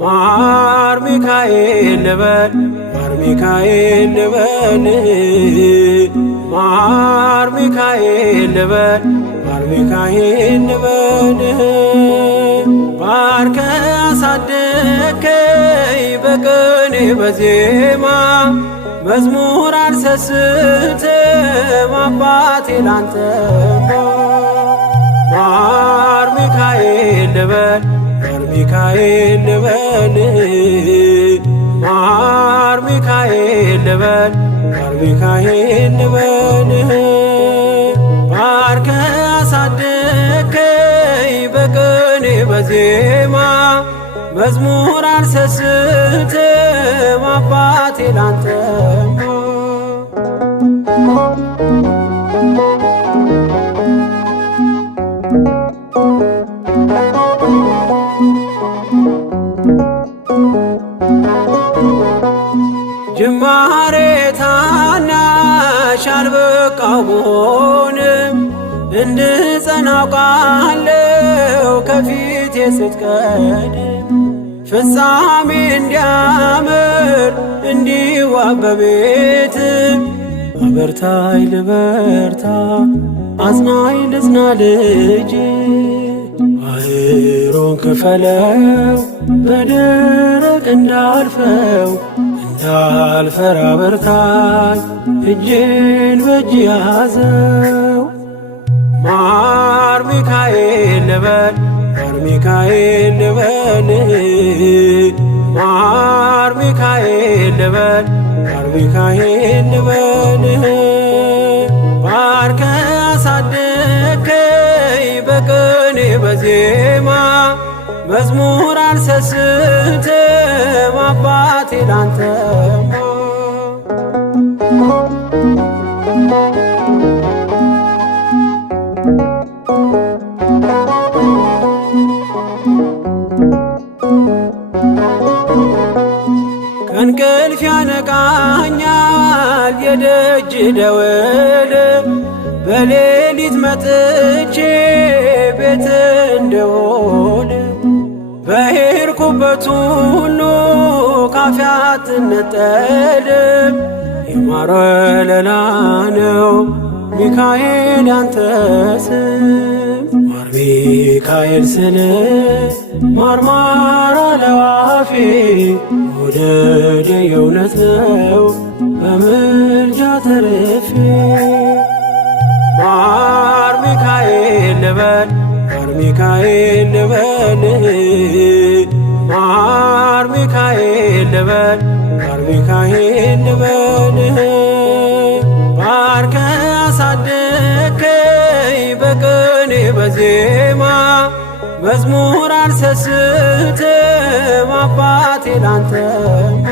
ማር ሚካኤል ልበል ማር ሚካኤል ልበል ማር ሚካኤል ልበል ማር ሚካኤል ልበል ባርከ አሳደከኝ በቅኔ በዜማ መዝሙር አልሰስትም አባቴ ላንተማ ማር ሚካኤል ልበል ማር ሚካኤል ልበል ማር ሚካኤል ልበል ማር ሚካኤል ልበል ባርከ አሳደከኝ በቅኔ በዜማ መዝሙር አልሰስትም አባቴ ላንተማ ጅማሬ ታናሽ አልበቃው ብሆንም እንድጸና አውቃለሁ ከፊቴ ስትቀድም ፍጻሜ እንዲያምር እንዲዋብ በቤት አበርታይ ልበርታ አጽናኝ ልጽና ልጅ ባህሩን ክፈለው በደረቅ እንዳልፈው እንዳልፈራ በርታኝ እጄን በእጅ ያዘው ማር ሚካኤል ልበል ማር ሚካኤል ልበል ማር ሚካኤል ልበል ማር ሚካኤል ልበል ባርከ አሳደከኝ በቅኔ በዜማ መዝሙር አልሰስትም አባቴ ላንተማ ከእንቅልፍ ያነቃኛል የደጅ ደወል በሌሊት መጥቼ ቤት እንደውል በሄድኩበት ሁሉ ካፌ አትነጠልም የማር ወለላ ነው ሚካኤል ያንተ ስም ማር ሚካኤል ስል ማርማር አለው አፌ መውደድ የእውነት ነው በምልጃ ተርፌ ማር ሚካኤል ልበል ማር ሚካኤል ልበል ማር ሚካኤል ልበል ማር ሚካኤል ልበል ባርከ አሳደከኝ በቅኔ በዜማ መዝሙር አልሰስትም አባቴ ላንተማ